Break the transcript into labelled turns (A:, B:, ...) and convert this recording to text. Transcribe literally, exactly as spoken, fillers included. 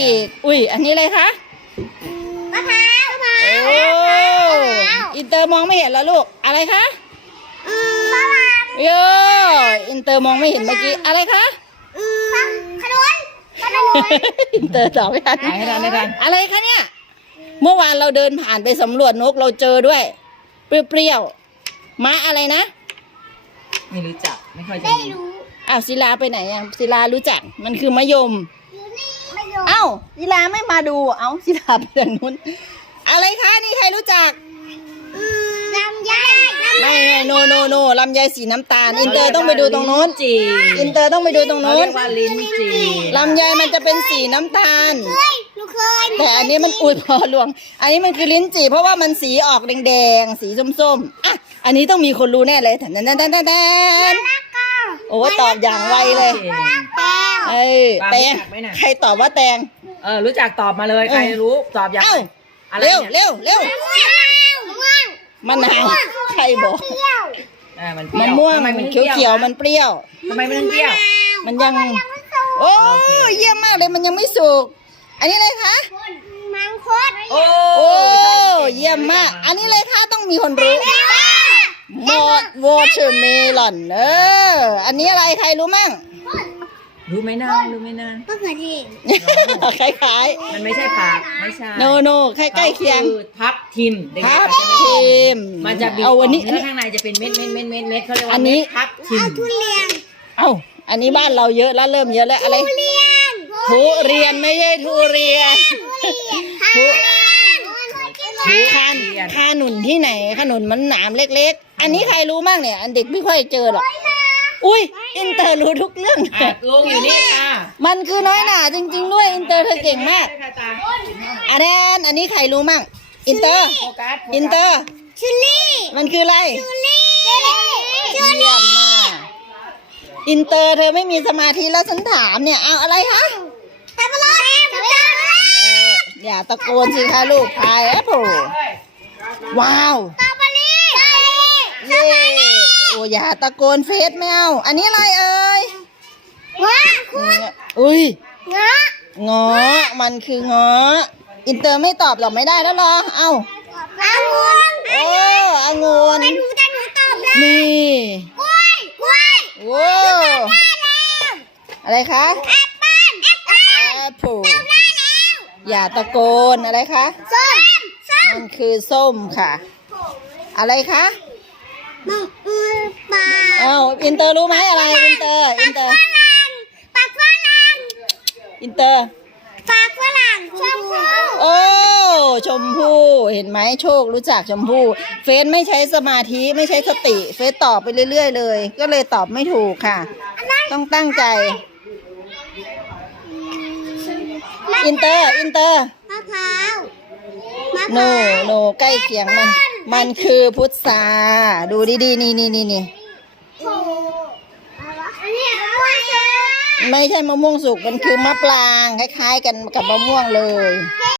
A: อีกอุ้ยอันนี้อะไรคะ
B: มะพร้าวมะพร้าว
A: โอ้อินเตอร์มองไม่เห็นแล้วลูกอะไรคะ
B: อืมมะพร้าว
A: โยอินเตอร์มองไม่เห็นเมื่อกี้อะไรคะ
B: อืมขนุนขนุน
A: อินเตอร์ตอบไม่ทัน
C: ให้ทันให้ทัน
A: อะไรคะเนี่ยเมื่อวานเราเดินผ่านไปสำรวจนกเราเจอด้วยเปรี้ยวๆม้าอะไรนะ
C: ไม่รู้จักไม่ค่อยจะ
B: ไม่
C: มี
B: รู้
A: อ้าวศิลาไปไหนอ่ะศิลารู้จักมันคือมะยม
B: อยู่นี่ไม่รู้
A: เอ้าศิลาไม่มาดูเอ้าศิลาไปทางนู้นอะไรคะนี่ใครรู้จัก
B: อืมลำไย
A: ไม่ไม่โนโนโนลำไยสีน้ำตาลอินเตอร์ต้องไปดูตรงนู้น
C: จี
A: อินเตอร์ต้องไปดูตรง
C: เขา
A: นู้
C: เรี
A: น
C: ยกว่าลิ้นจี
A: ลำไยมันจะเป็นสีน้ำตาล
B: เฮ้ยหนูเคย
A: แต่อันนี้มันอุ้ยพอหลวง อันนี้มันคือลิ้นจี่เพราะว่ามันสีออกแดงๆสีส้มๆอ่ะอันนี้ต้องมีคนรู้แน่เลยแทนแทนแทนแทนแทน
B: แล้วก็
A: โอ้ตอบอย่างไวเลย
C: เก่ง
B: แป้ง
A: เอ้ยแตงใครตอบว่าแตง
C: เออรู้จักตอบมาเลยใครรู้ตอบอย่าง
A: เอ้า
C: อะไร
A: เร็ว
C: เนี่ย
A: เร็วเร็ว
B: มะม่วงมะม่วง
A: มะนาวใครบอก
B: เปรี้ยว
C: อ่ามันเปรี้
A: มะ
C: ยว
A: ม่วง
C: ทำไมมัน
A: เขียวเขียวๆมันเปรี้ยว
C: ทำไมมันเปรี้ยว
A: มันยัง
B: ยังไม่สุก
A: โอ้เยี่ยมมากเลยมันยังไม่สุกอันนี้เลยคะ
B: มังคุด
C: โอ้
A: โอ้เยี่ยมมาก อันนี้เลยคะต้องมีคนรู้มอดวอเตอร์เมลอนเอออันนี้อะไรใครรู้มั่ง
C: รู้ไหมนางรู้ไหมนาง
B: มะเขือเทศ
A: คล้าย
C: มันไม่ใช่ผักไม่ใช่
A: ๆโนโนใกล้ใกล้ๆเคียง
C: ขาคือทับทิมเด็กๆ
A: ทับ
C: อาจจะไม่
A: ทิ
C: รู้
A: ม
C: มันจะบีบ
A: เอา
C: อ
A: วั
C: อน ก
A: นี้
C: เนื้อข้างในจะเป็นเม็ดเม็ดเม็ดเม็ดเม็ดเม็ดเขาเรียก
A: อั
C: ว่าน
A: นี้
C: เม็ดทับทิม
B: เอาทุเรียน
A: เอ้าอันนี้บ้านเราเยอะแล้วเริ่มเยอะแล้วอะไร
B: ทุเรียน
A: ทุเรียนไม่ใช่ทุเรียน
B: ทุ
A: ทุขานขนุนที่ไหนขนุนมันหนามเล็กๆ อันนี้ใครรู้มั่งเนี่ย อันเด็กไม่ค่อยเจอหรอกอุ้ยอินเตอร์รู้ทุกเรื่อง
C: อ่ะลุงอยู่นี่ค่ะ
A: มันคือน้อยหนาจริง ๆ ด้วยอินเตอร์เธอเก่งมาก
C: ค่ะตา
A: อันนั้นอันนี้ใครรู้มั่งอินเตอร์
C: โฟกัส
A: อินเตอร์
B: ชิลลี่
A: มันคืออะไร
B: ชิลลี่
A: เยี่ยมมากอินเตอร์เธอไม่มีสมาธิแล้วฉันถามเนี่ยเอาอะไรคะ
B: ตะบลอนตะบลอน
A: เอออย่าตะโกนสิคะลูกพายแอปเปิลว้าว
B: ตะบลี่
A: เย้โอ้อย่าตะโกนเฟซไม่เอาอันนี้อะไรเอ่ย
B: งะคุณ
A: อุ้ย
B: งะ
A: งอมันคือเงออินเตอร์ไม่ตอบหรอกไม่ได้แล้วเหรอเอ้า
B: องุ่น
A: โอ้องุ่น
B: ไม่รู้แต่หนูตอบได้
A: นี่
B: กล้วยกล้วย
A: โว้อะไรคะ
B: แอปเปิ้ลแอปเปิ้ล
A: แอปเปิล
B: ได้แล้ว
A: อย่าตะโกนอะไรคะ
B: ส้มส้ม
A: มันคือส้มค่ะ อะไรคะ
B: มังอือปลา
A: เอ้าอินเตอร์รู้ไหมอะไรอินเตอร์อินเตอร์
B: ฝรั่งปากฝรั่ง
A: อินเตอร์
B: ปากฝรั่งชมพู
A: โอ้ชมพู่เห็นไหมโชครู้จักชมพู่เฟซไม่ใช้สมาธิไม่ใช้สติเฟซตอบไปเรื่อยๆเลย ก็เลยตอบไม่ถูกค่ะ ต้องตั้งใจ อินเตอร์อินเตอร์
B: มะพร้าวมะพ
A: โน
B: ร้าว
A: โนใกล้เคียงมัน มันคือพุทราดูดีๆนี่นี่นี่นี่
B: โอ้โหอันนี้มะม่วงสุก
A: ไม่ใช่มะม่วงสุกมันคือมะปรางคล้ายๆกันกับมะม่วงเลย